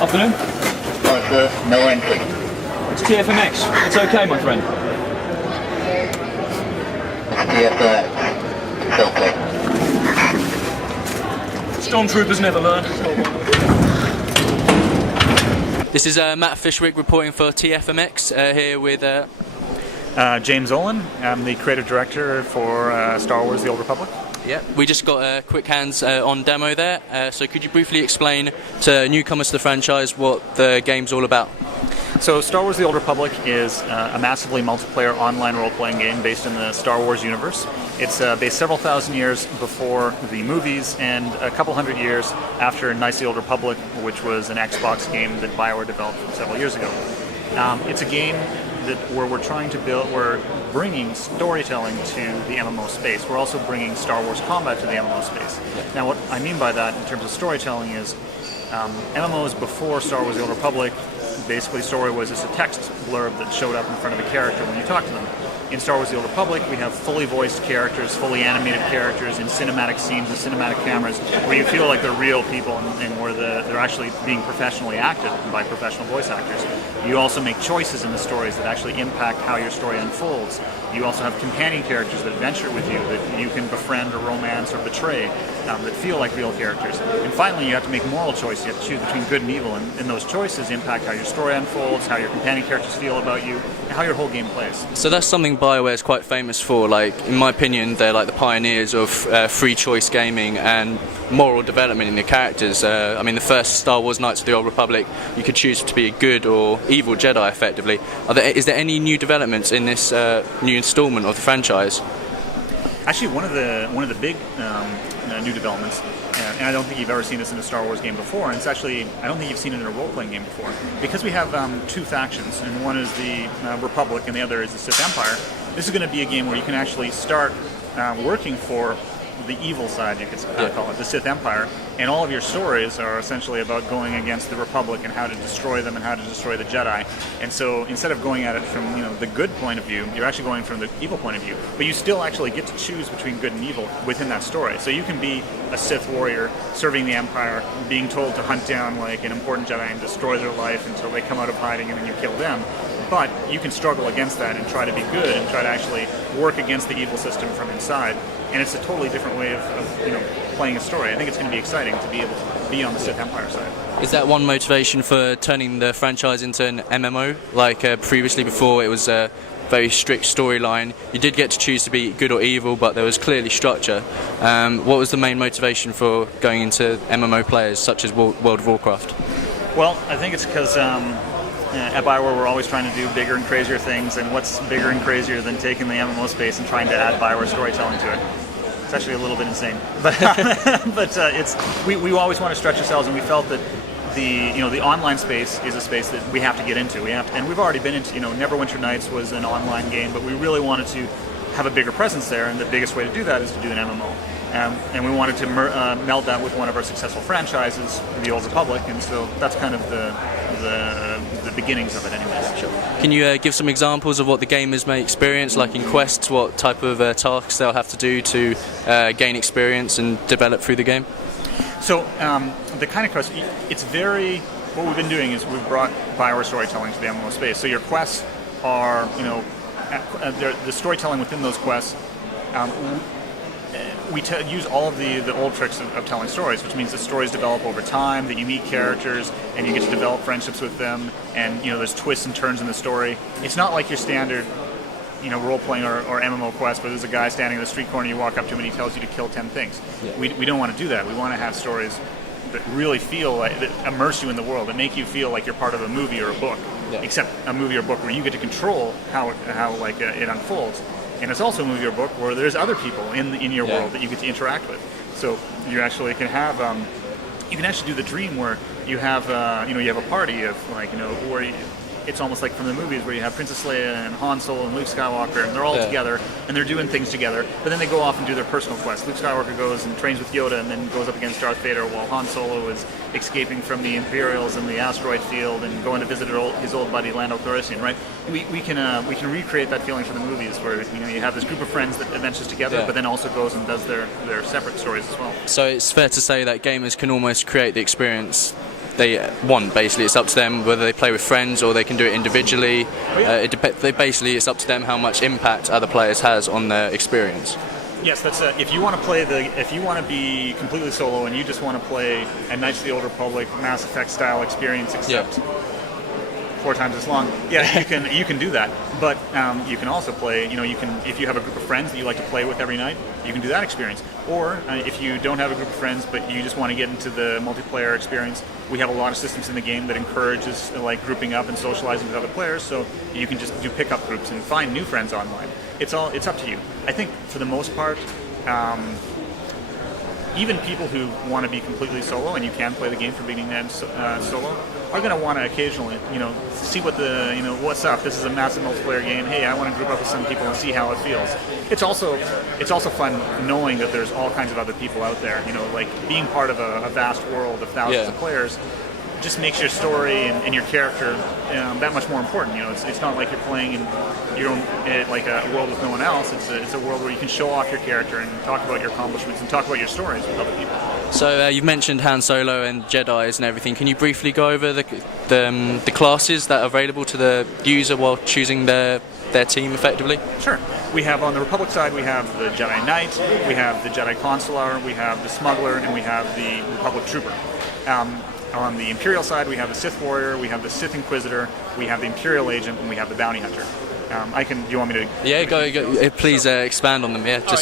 Afternoon. Oh, sir, no entry. It's TFMX. It's okay, my friend. TFMX. It's okay. Stormtroopers never learn. This is Matt Fishwick reporting for TFMX here with James Ohlen. I'm the creative director for Star Wars: The Old Republic. Yeah, we just got a quick hands-on demo there. So could you briefly explain to newcomers to the franchise what the game's all about? So Star Wars: The Old Republic is a massively multiplayer online role-playing game based in the Star Wars universe. It's based several thousand years before the movies and a couple hundred years after Knights of the Old Republic, which was an Xbox game that BioWare developed several years ago. It's a game where we're bringing storytelling to the MMO space. We're also bringing Star Wars combat to the MMO space. Now, what I mean by that in terms of storytelling is MMOs before Star Wars: The Old Republic, basically story was just a text blurb that showed up in front of the character when you talk to them. In Star Wars: The Old Republic, we have fully voiced characters, fully animated characters in cinematic scenes with cinematic cameras where you feel like they're real people and where they're actually being professionally acted by professional voice actors. You also make choices in the stories that actually impact how your story unfolds. You also have companion characters that adventure with you that you can befriend or romance or betray that feel like real characters. And finally, you have to make moral choices. You have to choose between good and evil, and those choices impact how your story unfolds, how your companion characters feel about you, and how your whole game plays. So that's something BioWare is quite famous for. Like, in my opinion, they're like the pioneers of free choice gaming and moral development in the characters. I mean, the first Star Wars Knights of the Old Republic, you could choose to be a good or evil Jedi, effectively. Is there any new developments in this new installment of the franchise? Actually, one of the big new developments, and I don't think you've ever seen this in a Star Wars game before, and it's actually, I don't think you've seen it in a role-playing game before, because we have two factions, and one is the Republic and the other is the Sith Empire. This is going to be a game where you can actually start working for the evil side, you could call it, the Sith Empire, and all of your stories are essentially about going against the Republic and how to destroy them and how to destroy the Jedi. And so instead of going at it from the good point of view, you're actually going from the evil point of view. But you still actually get to choose between good and evil within that story. So you can be a Sith warrior serving the Empire, being told to hunt down like an important Jedi and destroy their life until they come out of hiding and then you kill them. But you can struggle against that and try to be good and try to actually work against the evil system from inside. And it's a totally different way of playing a story. I think it's going to be exciting to be able to be on the Sith Empire side. Is that one motivation for turning the franchise into an MMO? Like previously, before it was a very strict storyline. You did get to choose to be good or evil, but there was clearly structure. What was the main motivation for going into MMO players such as World of Warcraft? Well, I think it's because at BioWare we're always trying to do bigger and crazier things, and what's bigger and crazier than taking the MMO space and trying to add BioWare storytelling to it? It's actually a little bit insane, but we always want to stretch ourselves, and we felt that the online space is a space that we have to get into. And we've already been into Neverwinter Nights was an online game, but we really wanted to have a bigger presence there, and the biggest way to do that is to do an MMO. And we wanted to meld that with one of our successful franchises, The Old Republic, and so that's kind of the beginnings of it anyways. Sure. Can you give some examples of what the gamers may experience, like in quests, what type of tasks they'll have to do to gain experience and develop through the game? So the kind of quest, what we've been doing is we've brought BioWare storytelling to the MMO space. So your quests are, the storytelling within those quests, we use all of the old tricks of telling stories, which means the stories develop over time, that you meet characters and you get to develop friendships with them, and there's twists and turns in the story. It's not like your standard role-playing or MMO quest where there's a guy standing in the street corner, you walk up to him and he tells you to kill 10 things. Yeah. We don't want to do that. We want to have stories that really feel like, that immerse you in the world, that make you feel like you're part of a movie or a book, except a movie or book where you get to control how it unfolds. And it's also a movie or book where there's other people in your world that you get to interact with. So you actually can have you can actually do the dream where you have you have a party of it's almost like from the movies where you have Princess Leia and Han Solo and Luke Skywalker, and they're all together, and they're doing things together, but then they go off and do their personal quests. Luke Skywalker goes and trains with Yoda and then goes up against Darth Vader, while Han Solo is escaping from the Imperials in the asteroid field and going to visit his old buddy Lando Calrissian, right? We can recreate that feeling from the movies where you have this group of friends that adventures together, but then also goes and does their separate stories as well. So it's fair to say that gamers can almost create the experience they want. Basically, it's up to them whether they play with friends or they can do it individually. Basically, it's up to them how much impact other players has on their experience. Yes, that's if you want to play if you want to be completely solo and you just want to play a Knights of the Old Republic Mass Effect style experience, except 4 times as long. Yeah, you can do that. But you can also play. You can, if you have a group of friends that you like to play with every night, you can do that experience. Or if you don't have a group of friends but you just want to get into the multiplayer experience, we have a lot of systems in the game that encourages like grouping up and socializing with other players. So you can just do pickup groups and find new friends online. It's up to you. I think for the most part, even people who want to be completely solo, and you can play the game from beginning to end solo, are going to want to occasionally, see what what's up. This is a massive multiplayer game. Hey, I want to group up with some people and see how it feels. It's also fun knowing that there's all kinds of other people out there. Like being part of a vast world of thousands of players just makes your story and your character that much more important. It's not like you're playing in your own like a world with no one else. It's a world where you can show off your character and talk about your accomplishments and talk about your stories with other people. So you've mentioned Han Solo and Jedis and everything. Can you briefly go over the classes that are available to the user while choosing their team effectively? Sure. We have on the Republic side, we have the Jedi Knight, we have the Jedi Consular, we have the Smuggler, and we have the Republic Trooper. On the Imperial side, we have the Sith Warrior, we have the Sith Inquisitor, we have the Imperial Agent, and we have the Bounty Hunter. Do you want me to? Yeah, go. Please expand on them. Yeah, just.